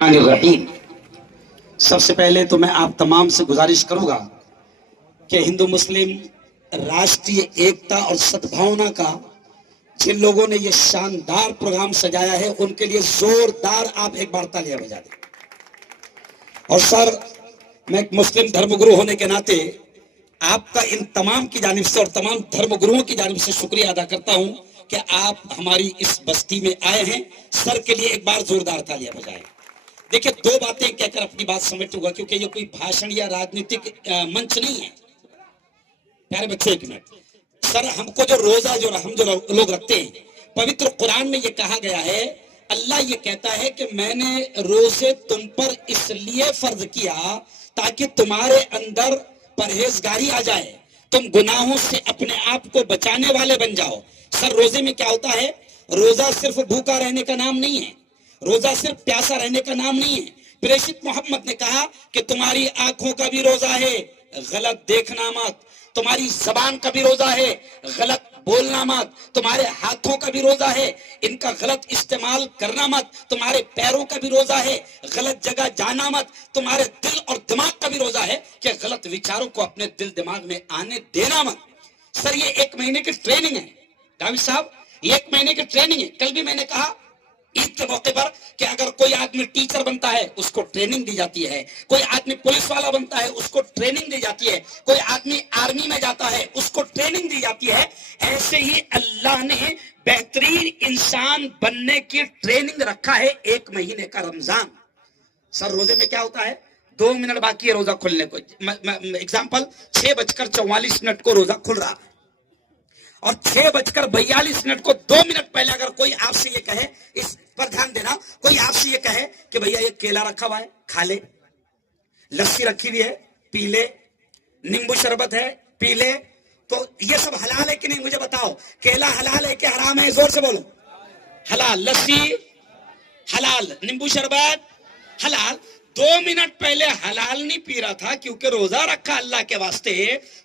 रहीम। सबसे पहले तो मैं आप तमाम से गुजारिश करूंगा कि हिंदू मुस्लिम राष्ट्रीय एकता और सद्भावना का जिन लोगों ने ये शानदार प्रोग्राम सजाया है उनके लिए जोरदार आप एक बार तालियां बजा दें। और सर, मैं एक मुस्लिम धर्मगुरु होने के नाते आपका इन तमाम की जानिब से और तमाम धर्मगुरुओं की जानिब से शुक्रिया अदा करता हूं कि आप हमारी इस बस्ती में आए हैं। सर के लिए एक बार जोरदार तालियां बजाएं। देखिए, दो बातें कहकर अपनी बात समेटूंगा क्योंकि ये कोई भाषण या राजनीतिक मंच नहीं है। प्यारे बच्चों, एक मिनट। सर, हमको जो रोजा हम जो लोग रखते हैं, पवित्र कुरान में ये कहा गया है, अल्लाह ये कहता है कि मैंने रोजे तुम पर इसलिए फर्ज किया ताकि तुम्हारे अंदर परहेजगारी आ जाए, तुम गुनाहों से अपने आप को बचाने वाले बन जाओ। सर, रोजे में क्या होता है? रोजा सिर्फ भूखा रहने का नाम नहीं है, रोजा सिर्फ प्यासा रहने का नाम नहीं है। प्रेषित मोहम्मद ने कहा कि तुम्हारी आंखों का भी रोजा है, गलत देखना मत। तुम्हारी जबान का भी रोजा है, गलत बोलना मत। तुम्हारे हाथों का भी रोजा है, इनका गलत इस्तेमाल करना मत। तुम्हारे पैरों का भी रोजा है, गलत जगह जाना मत। तुम्हारे दिल और दिमाग का भी रोजा है कि गलत विचारों को अपने दिल दिमाग में आने देना मत। सर, ये 1 महीने की ट्रेनिंग है गाविद साहब, ये 1 महीने की ट्रेनिंग है। कल भी मैंने कहा ईद के मौके पर कि अगर कोई आदमी टीचर बनता है उसको ट्रेनिंग दी जाती है, कोई आदमी पुलिस वाला बनता है उसको ट्रेनिंग दी जाती है, कोई आदमी आर्मी में जाता है उसको ट्रेनिंग दी जाती है। ऐसे ही अल्लाह ने बेहतरीन इंसान बनने की ट्रेनिंग रखा है 1 महीने का रमजान। सर, रोजे में क्या होता है? 2 मिनट बाकी है रोजा खुलने को। एग्जाम्पल, 6:44 को रोजा खुल रहा और 6:42 को 2 मिनट पहले अगर कोई आपसे ये कहे, इस पर ध्यान देना, कोई आपसे ये कहे कि भैया ये केला रखा हुआ है, खा ले, लस्सी रखी हुई है, पी ले, नींबू शरबत है, पी ले, तो ये सब हलाल है कि नहीं? मुझे बताओ, केला हलाल है कि हराम है? जोर से बोलो। हलाल। लस्सी हलाल, नींबू शरबत हलाल। 2 मिनट पहले हलाल नहीं पी रहा था क्योंकि रोजा रखा अल्लाह के वास्ते,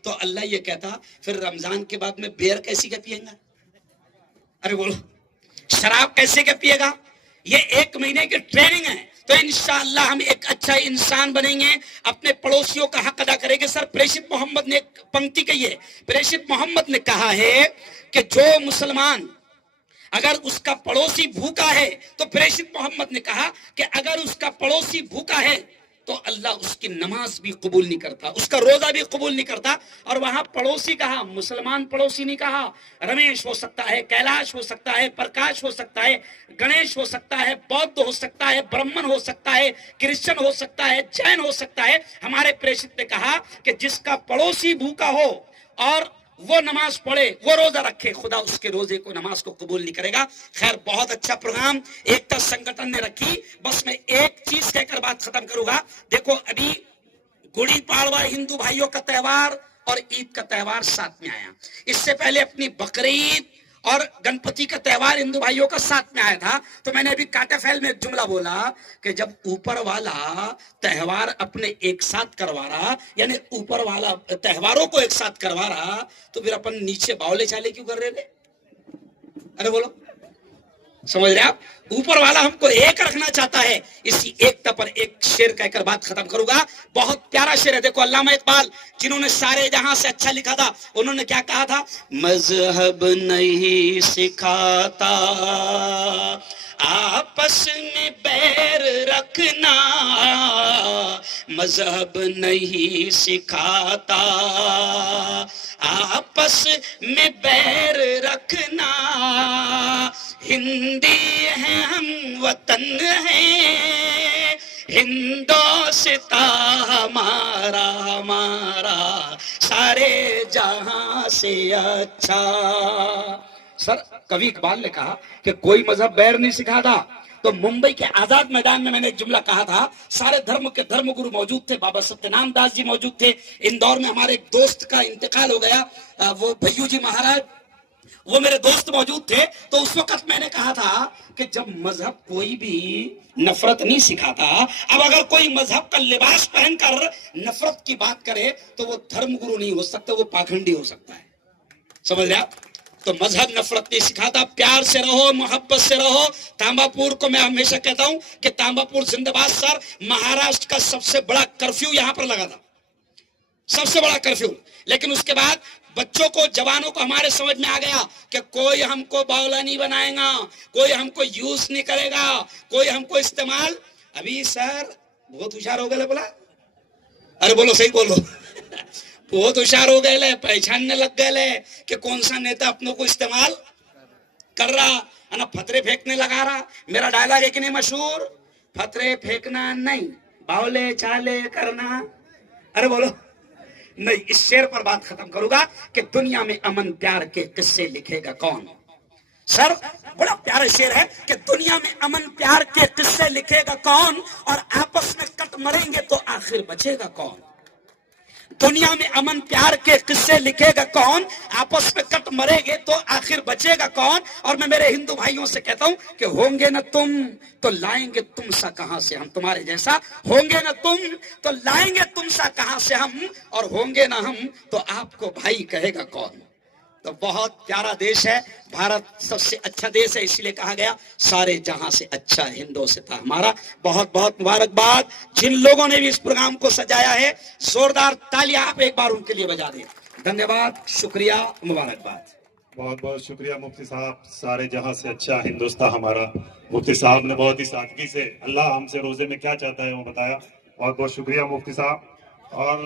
तो अल्लाह ये कहता फिर रमजान के बाद में बियर कैसी क्या पिएगा? अरे बोलो, शराब कैसे क्या पिएगा? ये 1 महीने की ट्रेनिंग है, तो इंशाअल्लाह हम एक अच्छा इंसान बनेंगे, अपने पड़ोसियों का हक अदा करेंगे। सर, प्रेषित मोहम्मद ने एक पंक्ति कही है। प्रेषित मोहम्मद ने कहा है कि जो मुसलमान अगर उसका पड़ोसी भूखा है, तो प्रेषित मोहम्मद ने कहा कि अगर उसका पड़ोसी भूखा है तो अल्लाह उसकी नमाज भी कबूल नहीं करता, उसका रोजा भी कबूल नहीं करता। और वहां पड़ोसी कहा, मुसलमान पड़ोसी नहीं कहा। रमेश हो सकता है, कैलाश हो सकता है, प्रकाश हो सकता है, गणेश हो सकता है, बौद्ध हो सकता है, ब्राह्मण हो सकता है, क्रिश्चियन हो सकता है, जैन हो सकता है। हमारे प्रेषित ने कहा कि जिसका पड़ोसी भूखा हो और वो नमाज पढ़े, वो रोजा रखे, खुदा उसके रोजे को, नमाज को कबूल नहीं करेगा। खैर, बहुत अच्छा प्रोग्राम एकता संगठन ने रखी। बस मैं एक चीज कहकर बात खत्म करूंगा। देखो, अभी गुड़ी पाड़वा हिंदू भाइयों का त्योहार और ईद का त्योहार साथ में आया। इससे पहले अपनी बकरीद और गणपति का त्योहार हिंदू भाइयों का साथ में आया था। तो मैंने अभी कांटेफैल में एक जुमला बोला कि जब ऊपर वाला त्योहार अपने एक साथ करवा रहा, यानी ऊपर वाला त्योहारों को एक साथ करवा रहा, तो फिर अपन नीचे बावले चाले क्यों कर रहे थे? अरे बोलो, समझ रहे आप? ऊपर वाला हमको एक रखना चाहता है। इसी एकता पर एक शेर कहकर बात खत्म करूंगा। बहुत प्यारा शेर है। देखो, अल्लामा इकबाल, जिन्होंने सारे जहां से अच्छा लिखा था, उन्होंने क्या कहा था? मजहब नहीं सिखाता आपस में बैर रखना, मजहब नहीं सिखाता आपस में बैर रखना। हिंदी है हम, वतन है हिंदोस्ता हमारा, हमारा सारे जहां से अच्छा। सर, कवि इकबाल ने कहा कि कोई मजहब बैर नहीं सिखाता। तो मुंबई के आजाद मैदान में मैंने एक जुमला कहा था, सारे धर्म के धर्मगुरु मौजूद थे, बाबा सत्यनारायण दास जी मौजूद थे। इंदौर में हमारे एक दोस्त का इंतकाल हो गया, वो भैयू जी महाराज, वो मेरे दोस्त मौजूद थे। तो उस वक्त मैंने कहा था कि जब मजहब कोई भी नफरत नहीं सिखाता, अब अगर कोई मजहब का लिबास पहनकर नफरत की बात करे तो वो धर्मगुरु नहीं हो सकता, वो पाखंडी हो सकता है। समझ रहे आप? तो मजहब नफरत नहीं सिखाता, प्यार से रहो, मोहब्बत से रहो। तांबापुर को मैं हमेशा कहता हूं कि तांबापुर जिंदाबाद सर। महाराष्ट्र का सबसे बड़ा कर्फ्यू यहां पर लगा था, सबसे बड़ा कर्फ्यू। लेकिन उसके बाद बच्चों को, जवानों को हमारे समझ में आ गया कि कोई हमको बावला नहीं बनाएगा, कोई हमको यूज नहीं करेगा, कोई हमको इस्तेमाल। अभी सर बहुत होशियार हो गए, बोला अरे बोलो सही बोलो बहुत होशियार हो गए, पहचानने लग गए कि कौन सा नेता अपनों को इस्तेमाल कर रहा है ना, फतरे फेंकने लगा रहा। मेरा डायलॉग है कि नहीं मशहूर, फतरे फेंकना नहीं, बावले चाले करना। अरे बोलो नहीं, इस शेर पर बात खत्म करूंगा कि दुनिया में अमन प्यार के किस्से लिखेगा कौन। सर बड़ा प्यारा शेर है कि दुनिया में अमन प्यार के किस्से लिखेगा कौन, और आपस में कट मरेंगे तो आखिर बचेगा कौन। दुनिया में अमन प्यार के किस्से लिखेगा कौन, आपस में कट मरेंगे तो आखिर बचेगा कौन। और मैं मेरे हिंदू भाइयों से कहता हूं कि होंगे ना तुम तो लाएंगे तुम सा कहां से हम, तुम्हारे जैसा होंगे ना तुम तो लाएंगे तुम सा कहां से हम, और होंगे ना हम तो आपको भाई कहेगा कौन। तो बहुत प्यारा देश है भारत, सबसे अच्छा देश है, इसलिए कहा गया सारे जहां से अच्छा हिंदुस्तान हमारा। बहुत बहुत मुबारकबाद जिन लोगों ने भी इस प्रोग्राम को सजाया है, जोरदार तालियां आप एक बार उनके लिए बजा दें। धन्यवाद, शुक्रिया, मुबारकबाद। बहुत बहुत शुक्रिया मुफ्ती साहब, सारे जहां से अच्छा हिंदुस्तान हमारा। मुफ्ती साहब ने बहुत ही सादगी से अल्लाह हमसे रोजे में क्या चाहता है वो बताया। बहुत बहुत शुक्रिया मुफ्ती साहब। और